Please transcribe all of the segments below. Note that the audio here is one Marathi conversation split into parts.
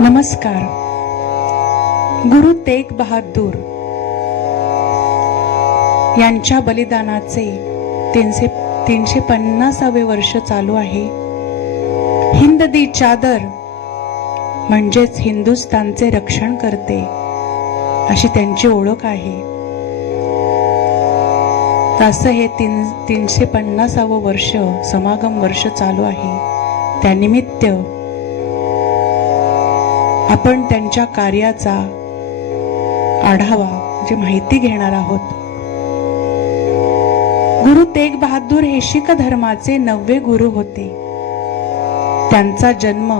नमस्कार. गुरु तेग बहादूर यांच्या बलिदानाचे 350वे वर्ष चालू आहे. हिंद दी चादर म्हणजेच हिंदुस्थानचे रक्षण करते अशी त्यांची ओळख आहे. तसं हे 350वे वर्ष समागम वर्ष चालू आहे. त्यानिमित्त आपण त्यांच्या कार्याचा आढावा म्हणजे माहिती घेणार आहोत. गुरु तेग बहादूर हे शीख धर्माचे 9वे गुरु होते. त्यांचा जन्म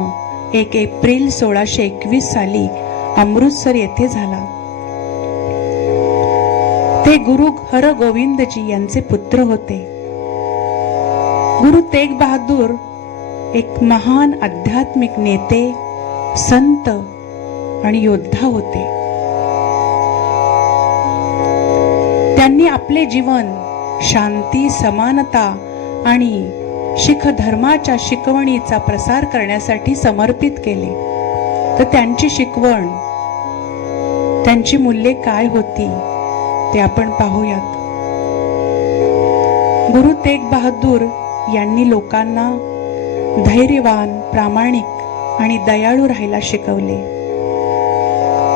1 एप्रिल 1621 साली अमृतसर येथे झाला. ते गुरु हरगोविंदजी यांचे पुत्र होते. गुरु तेग बहादूर एक महान आध्यात्मिक नेते, संत आणि योद्धा होते. त्यांनी आपले जीवन शांती, समानता आणि शीख धर्माच्या शिकवणीचा प्रसार करण्यासाठी समर्पित केले. तर त्यांची शिकवण, त्यांची मूल्ये काय होती ते आपण पाहूयात. गुरु तेग बहादूर यांनी लोकांना धैर्यवान, प्रामाणिक आणि दयाळू राहायला शिकवले.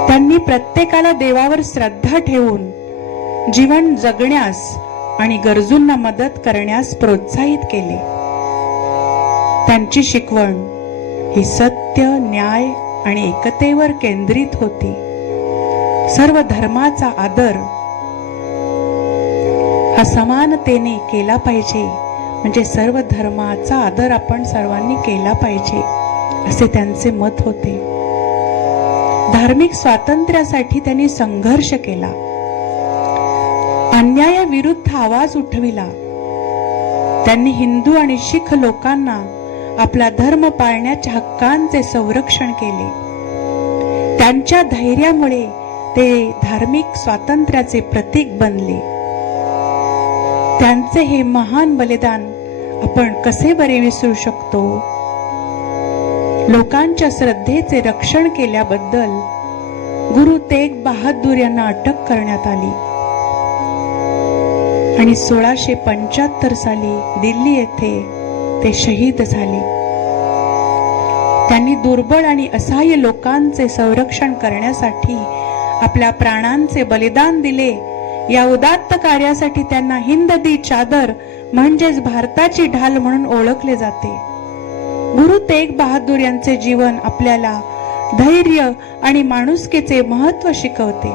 त्यांनी प्रत्येकाला देवावर श्रद्धा ठेवून जीवन जगण्यास आणि गरजूंना मदत करण्यास प्रोत्साहित केले. त्यांची शिकवण ही सत्य, न्याय आणि एकतेवर केंद्रित होती. सर्व धर्माचा आदर हा समानतेने केला पाहिजे, म्हणजे सर्व धर्माचा आदर आपण सर्वांनी केला पाहिजे असे त्यांचे मत होते. धार्मिक स्वातंत्र्यासाठी त्यांनी संघर्ष केला. अन्यायाविरुद्ध आवाज उठविला. त्यांनी हिंदू आणि शीख लोकांना आपला धर्म पाळण्याच्या हक्कांचे संरक्षण केले. त्यांच्या धैर्यामुळे ते धार्मिक स्वातंत्र्याचे प्रतीक बनले. त्यांचे हे महान बलिदान आपण कसे बरे विसरू शकतो? लोकांच्या श्रद्धेचे रक्षण केल्याबद्दल गुरु तेग बहादूर यांना अटक करण्यात आली आणि 1675 साली दिल्ली येथे ते शहीद झाले. त्यांनी दुर्बळ आणि असहाय्य लोकांचे संरक्षण करण्यासाठी आपल्या प्राणांचे बलिदान दिले. या उदात्त कार्यासाठी त्यांना हिंद दी चादर म्हणजेच भारताची ढाल म्हणून ओळखले जाते. गुरु तेग बहादूर यांचे जीवन आपल्याला धैर्य आणि माणुसकीचे महत्त्व शिकवते.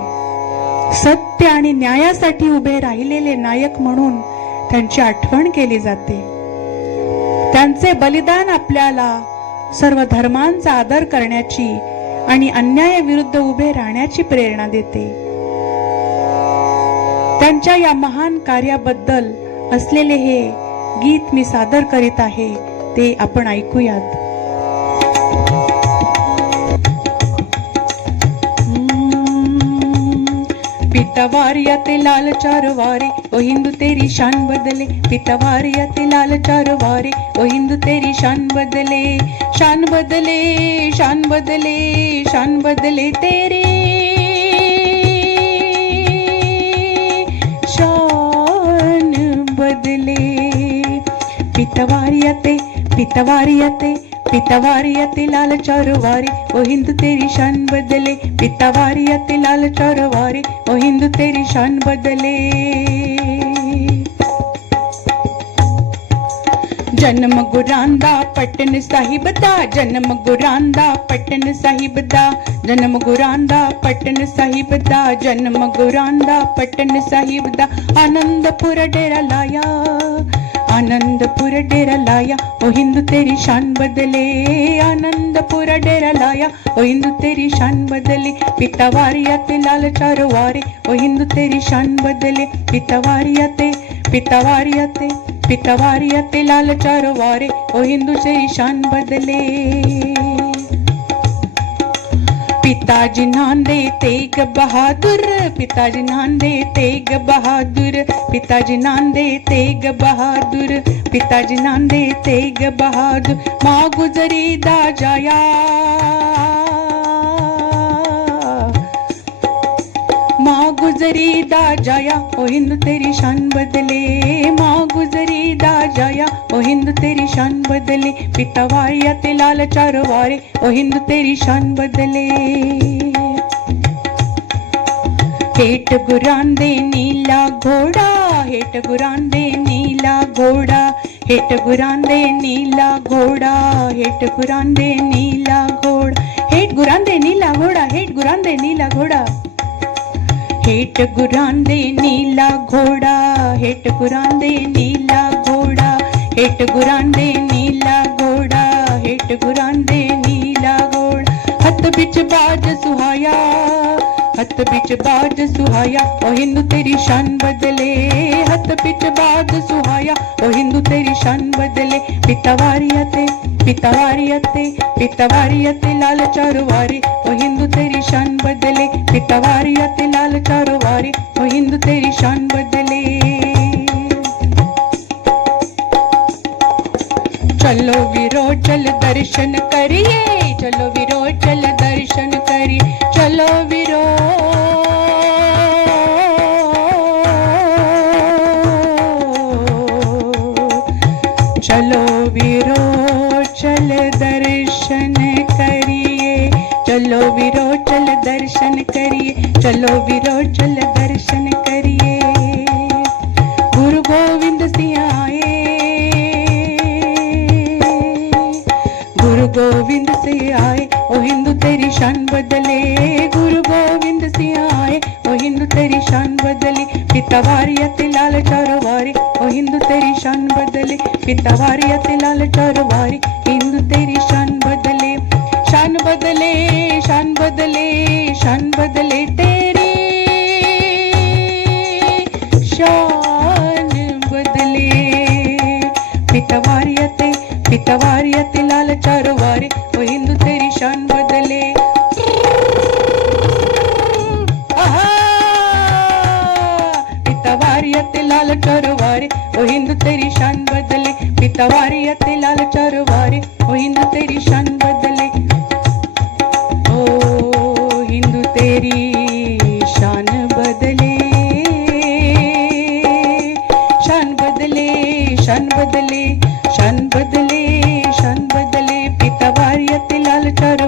सत्य आणि न्यायासाठी उभे राहिलेले नायक म्हणून त्यांची आठवण केली जाते. त्यांचे बलिदान आपल्याला सर्व धर्मांचा आदर करण्याची आणि अन्यायाविरुद्ध उभे राहण्याची प्रेरणा देते. त्यांच्या या महान कार्याबद्दल असलेले हे गीत मी सादर करीत आहे, ते आपण ऐकूयात. पितावारिया ते लाल चारवारे ओ हिंदू तेरी शान बदले. पितावारिया ते लाल चारवारे ओ हिंदू तेरी शान बदले. शान बदले, शान बदले, शान बदले तेरी शान बदले. पितावारिया ते लाल चारवारे ओ हिंदू तेरी शान बदले. पितावारिया ते लाल चारवारे ओ हिंदू तेरी शान बदले. जन्म गुरांदा पटन साहिब दा, जन्म गुरांदा पटन साहिब दा, जन्म गुरांदा पटन साहिब दा, जन्म गुरांदा पटन साहिब दा. आनंदपुर डेरा लाया, आनंदपुर डेरा लाया ओ हिंदू तेरी शान बदले. आनंदपुर डेरा लाया ओ हिंदू तेरी शान बदले. पितावारिया ते लाल चारवारे ओ हिंदू तेरी शान बदले. पितावारिया ते लाल चारवारे ओ हिंदू तेरी शान बदले. पिताजी नांदे तेग बहादूर, पिताजी नांदे तेग बहादूर, पिताजी नांदे तेग बहादूर, पिताजी नांदे तेग बहादूर. माँ गुजरी दा जाया, गुजरी दा जाया ओ हिंद तेरी शान बदले, माँ गुजरी दा जाया ओ हिंद तेरी शान बदले, पिता वारिया ते लाल चारो वारे ओ हिंद तेरी शान बदले। हेट गुरांदे नीला घोड़ा, हेट गुरांदे नीला घोड़ा, हेट गुरांदे नीला घोड़ा, हेट गुरांदे नीला घोड़ा, हेट गुरांदे नीला घोड़ा, हेट गुरांदे नीला घोड़ा, हेट गुरांदे नीला घोड़ा, हेट गुरांदे नीला घोड़ा, हेट गुरांदे नीला घोड़ा, हेट गुरांदे नीला घोड़ा। हथ बिच बाज सुहाया, हथ बिच बाज सुहाया ओ हिंदू तेरी शान बदले, हथ बिच बाज सुहाया ओ हिंदू तेरी शान बदले, पिता वारियते पिता वारियते पिता वारियते लाल चारो वारे ओ हिंदू तेरी शान बदले, पिता वारियते लाल चारो वारे ओ हिंदू तेरी शान बदले। चलो वीरो चल दर्शन करिए, चलो वीरो चल दर्शन करिए, चलो वीरो चलो वीरो चल दर्शन करिए, चलो वीरो चल दर्शन करिए, चलो वीरो चल दर्शन करिए। गुरु गोविंद सिंह आए, गुरु गोविंद सिंह आए ओ हिंदू तेरी शान बदले, गुरु गोविंद सिंह आए ओ हिंदू तेरी शान बदले, पिता वारियते लाल चारो वारे ओ हिंदू तेरी शान बदले, पिता वारियते लाल चारो वारे हिंदू तेरी शान बदले, शान बदले शान बदले शान बदले तेरी शान बदले, पिता वारियते लाल चारो वारे ओ हिंदू तेरी शान बदले। पिता वारियते लाल चारो वारे ओ हिंदू तेरी शान बदले, पिता वारियते लाल चारो वारे ओ हिंदू तेरी शान बदले, ओ हिंदू तेरी शान बदले, शान बदले शान बदले शान बदले शान बदले, पिता वारियते लाल चारो